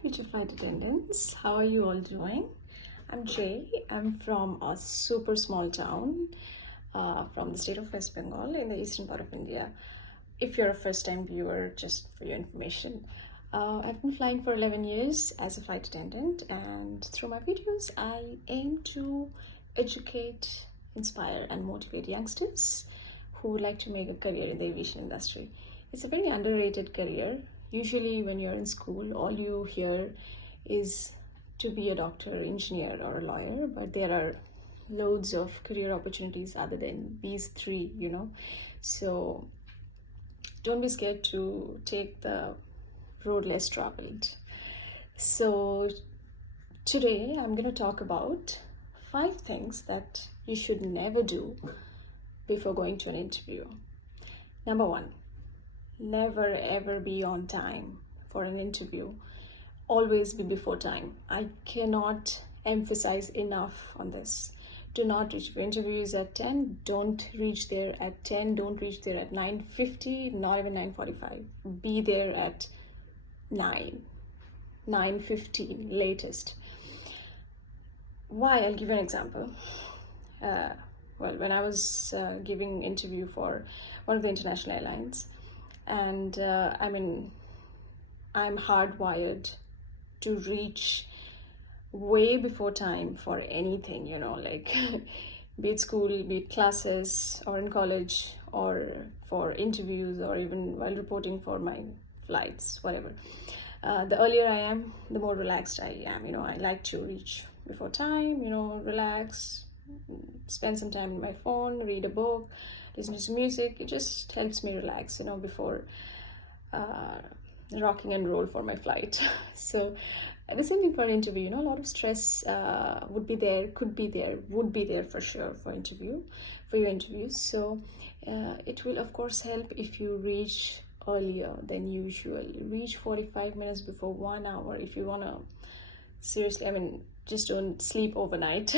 future flight attendants. How are you all doing? I'm Jay. I'm from a super small town from the state of West Bengal in the eastern part of India. If you're a first time viewer, just for your information, I've been flying for 11 years as a flight attendant, and through my videos, I aim to educate, inspire, and motivate youngsters who would like to make a career in the aviation industry. It's a very underrated career. Usually when you're in school, all you hear is to be a doctor, engineer, or a lawyer, but there are loads of career opportunities other than these three, So don't be scared to take the road less traveled. So today I'm going to talk about 5 things that you should never do before going to an interview. Number 1, never ever be on time for an interview. Always be before time. I cannot emphasize enough on this. Do not reach. If your interview is at 10, don't reach there at 10. Don't reach there at 9:50, not even 9:45. Be there at 9:15 latest. Why? I'll give you an example. When I was giving interview for one of the international airlines, and I'm hardwired to reach way before time for anything, like be it school, be it classes, or in college, or for interviews, or even while reporting for my flights, whatever. The earlier I am, the more relaxed I am. I like to reach before time, relax, spend some time on my phone, read a book, listen to some music. It just helps me relax, before rocking and roll for my flight. So the same thing for an interview. A lot of stress would be there, could be there, would be there for sure for your interviews. So it will of course help if you reach earlier than usual. Reach 45 minutes before 1 hour if you want to. Seriously, just don't sleep overnight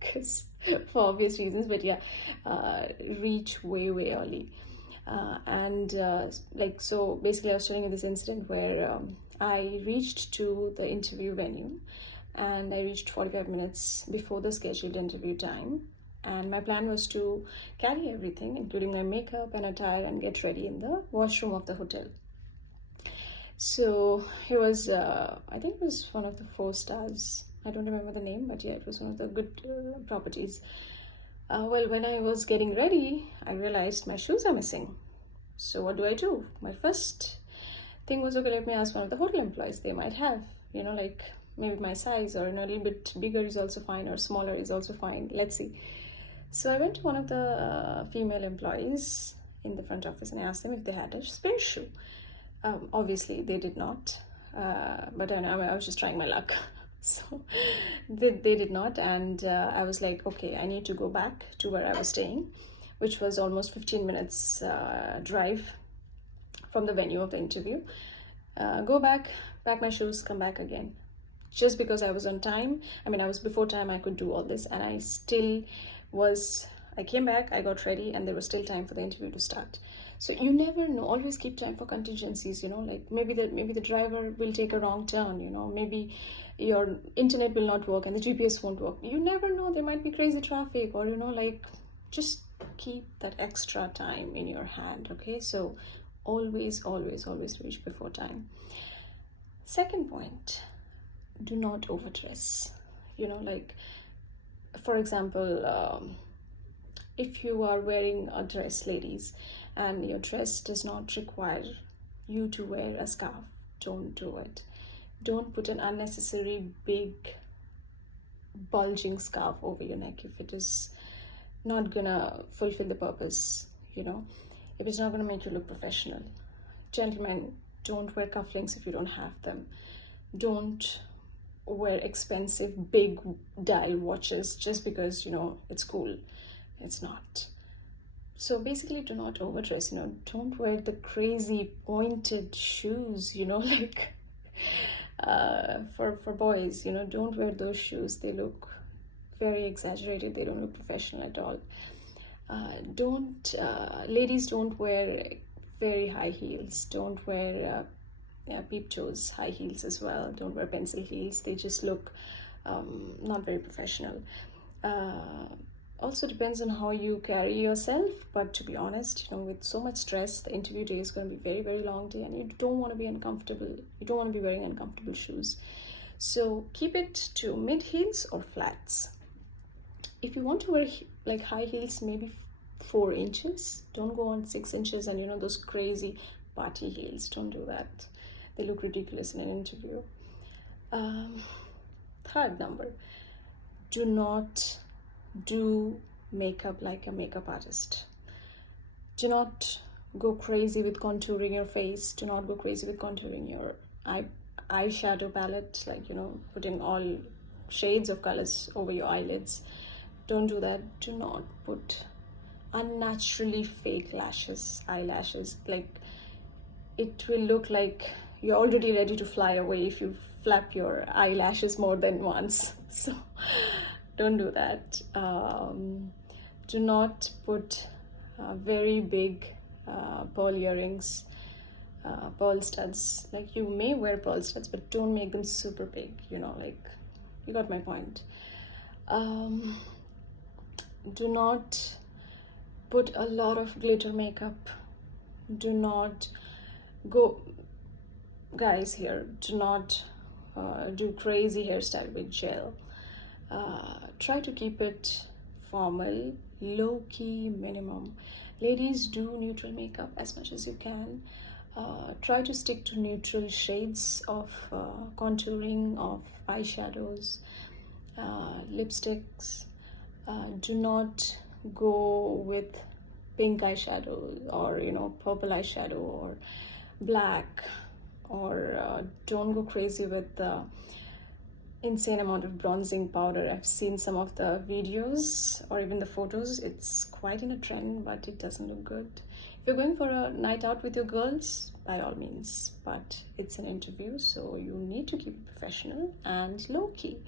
because for obvious reasons, but yeah, reach way early. So basically I was telling you this incident where I reached to the interview venue, and I reached 45 minutes before the scheduled interview time, and my plan was to carry everything including my makeup and attire and get ready in the washroom of the hotel. So it was I think it was one of the 4 stars. I don't remember the name, but yeah, it was one of the good properties. When I was getting ready, I realized my shoes are missing. So what do? My first thing was, okay, let me ask one of the hotel employees. They might have, like maybe my size, or a little bit bigger is also fine, or smaller is also fine. Let's see. So I went to one of the female employees in the front office and I asked them if they had a spare shoe. Obviously they did not, but I was just trying my luck. So they did not, and I was like, okay, I need to go back to where I was staying, which was almost 15 minutes drive from the venue of the interview. Go back, pack my shoes, come back again. Just because I was on time, I was before time, I could do all this, and I came back, I got ready, and there was still time for the interview to start. So you never know. Always keep time for contingencies. Like maybe the driver will take a wrong turn. Maybe your internet will not work and the GPS won't work. You never know. There might be crazy traffic, or just keep that extra time in your hand. Okay, so always reach before time. Second point, do not overdress. For example, if you are wearing a dress, ladies, and your dress does not require you to wear a scarf, don't do it. Don't put an unnecessary big bulging scarf over your neck if it is not gonna fulfill the purpose, if it's not gonna make you look professional. Gentlemen, don't wear cufflinks if you don't have them. Don't wear expensive big dial watches just because it's cool. It's not. So basically, do not overdress. Don't wear the crazy pointed shoes, for boys, don't wear those shoes. They look very exaggerated. They don't look professional at all. Ladies, don't wear very high heels. Don't wear yeah, peep toes, high heels as well. Don't wear pencil heels. They just look not very professional. Uh, Also depends on how you carry yourself, but to be honest, with so much stress, the interview day is going to be very, very long day, and you don't want to be uncomfortable. You don't want to be wearing uncomfortable shoes. So keep it to mid heels or flats. If you want to wear like high heels, maybe 4 inches. Don't go on 6 inches and those crazy party heels. Don't do that. They look ridiculous in an interview. Third number, do not do makeup like a makeup artist. Do not go crazy with contouring your face. Do not go crazy with contouring your eyeshadow palette, like putting all shades of colors over your eyelids. Don't do that. Do not put unnaturally fake eyelashes. Like, it will look like you're already ready to fly away if you flap your eyelashes more than once. So don't do that. Do not put very big pearl earrings, pearl studs. Like, you may wear pearl studs, but don't make them super big. Like, you got my point. Do not put a lot of glitter makeup. Do not go, guys here, do not do crazy hairstyle with gel. Try to keep it formal, low-key, minimum. Ladies, do neutral makeup as much as you can. Try to stick to neutral shades of contouring, of eyeshadows, lipsticks. Do not go with pink eyeshadow or purple eyeshadow or black, or don't go crazy with the insane amount of bronzing powder. I've seen some of the videos or even the photos. It's quite in a trend, but it doesn't look good. If you're going for a night out with your girls, by all means, but it's an interview, so you need to keep it professional and low-key.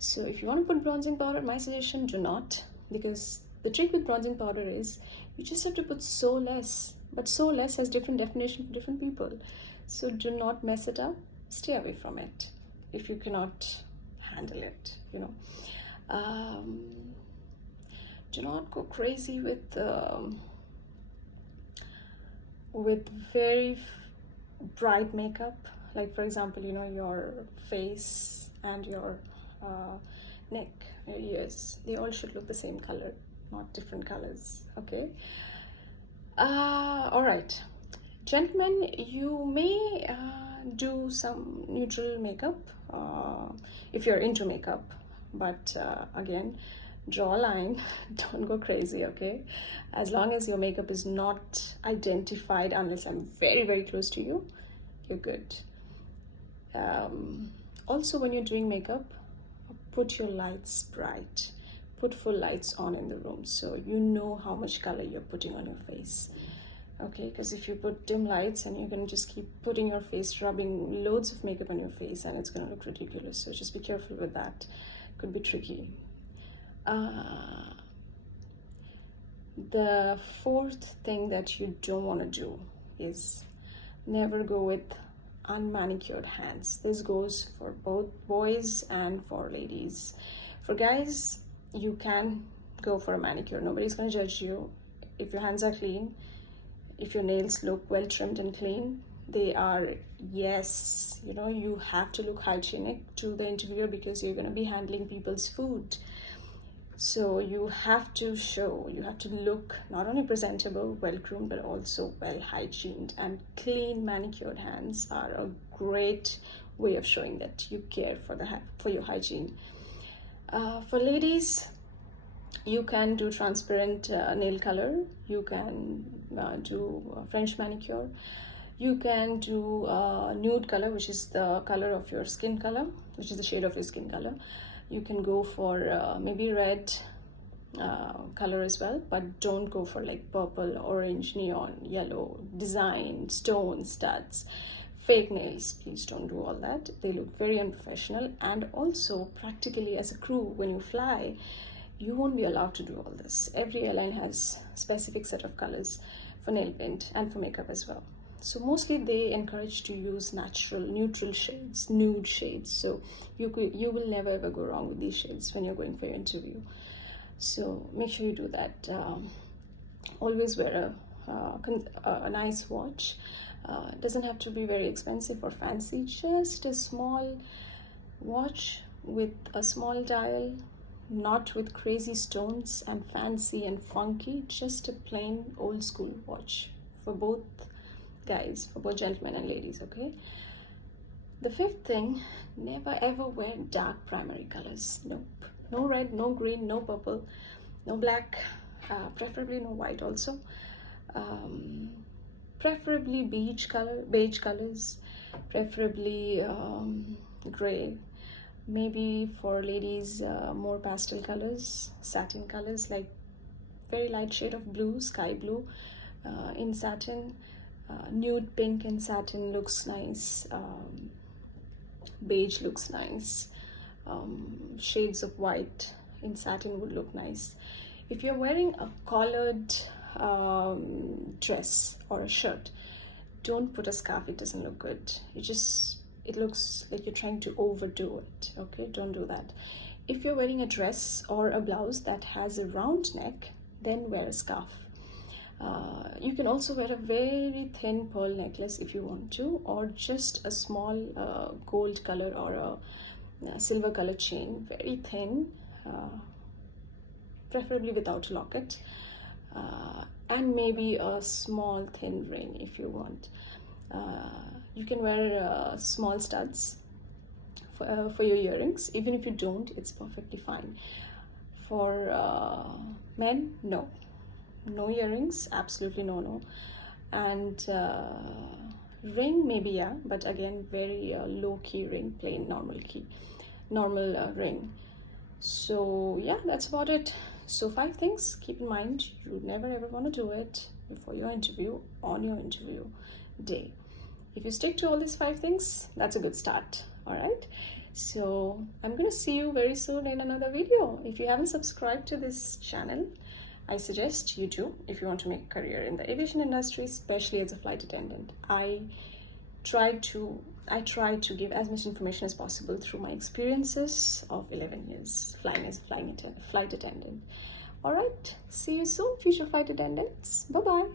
So if you want to put bronzing powder, my suggestion, do not, because the trick with bronzing powder is you just have to put so less, but so less has different definition for different people. So do not mess it up. Stay away from it if you cannot handle it. Do not go crazy with very bright makeup. Like, for example, your face and your neck, your ears, they all should look the same color, not different colors. Okay. All right, gentlemen, you may do some neutral makeup if you're into makeup, but again, draw a line. Don't go crazy, okay? As long as your makeup is not identified, unless I'm very, very close to you, you're good. Also, when you're doing makeup, put your lights bright. Put full lights on in the room so you know how much color you're putting on your face. Okay, because if you put dim lights and you're going to just keep putting your face, rubbing loads of makeup on your face, and it's going to look ridiculous. So just be careful with that. Could be tricky. The fourth thing that you don't want to do is never go with unmanicured hands. This goes for both boys and for ladies. For guys, you can go for a manicure. Nobody's going to judge you if your hands are clean, if your nails look well trimmed and clean. They are, yes, you have to look hygienic to the interviewer because you're going to be handling people's food. So you have to look not only presentable, well groomed, but also well hygiened. And clean manicured hands are a great way of showing that you care for your hygiene. For ladies, you can do transparent nail color. You can do French manicure. You can do nude color, which is the color of your skin color, which is the shade of your skin color. You can go for maybe red color as well, but don't go for like purple, orange, neon, yellow, design, stones, studs, fake nails. Please don't do all that. They look very unprofessional. And also, practically as a crew, when you fly, you won't be allowed to do all this. Every airline has specific set of colors for nail paint and for makeup as well. So mostly they encourage to use natural, neutral shades, nude shades. So you will never ever go wrong with these shades when you're going for your interview. So make sure you do that. Always wear a nice watch. Doesn't have to be very expensive or fancy. Just a small watch with a small dial, not with crazy stones and fancy and funky. Just a plain old school watch for both guys, for both gentlemen and ladies. Okay. The fifth thing, never ever wear dark primary colors. Nope. No red, no green, no purple, no black, preferably no white also. Preferably beige colors, preferably gray. Maybe for ladies, more pastel colors, satin colors, like very light shade of blue, sky blue in satin. Nude pink in satin looks nice. Beige looks nice. Shades of white in satin would look nice. If you're wearing a collared dress or a shirt, don't put a scarf. It doesn't look good. It looks like you're trying to overdo it. Okay, don't do that. If you're wearing a dress or a blouse that has a round neck, then wear a scarf. You can also wear a very thin pearl necklace if you want to, or just a small gold color or a silver color chain, very thin, preferably without a locket, and maybe a small thin ring if you want. You can wear small studs for your earrings. Even if you don't, it's perfectly fine. For men, no earrings, absolutely no. And ring, maybe, yeah, but again, very low key ring, plain normal ring. So yeah, that's about it. So 5 things, keep in mind. You never ever want to do it before your interview, on your interview day. If you stick to all these 5 things, that's a good start. All right, so I'm gonna see you very soon in another video. If you haven't subscribed to this channel, I suggest you do if you want to make a career in the aviation industry, especially as a flight attendant. I try to give as much information as possible through my experiences of 11 years flying as a flight attendant. All right, see you soon, future flight attendants. Bye bye.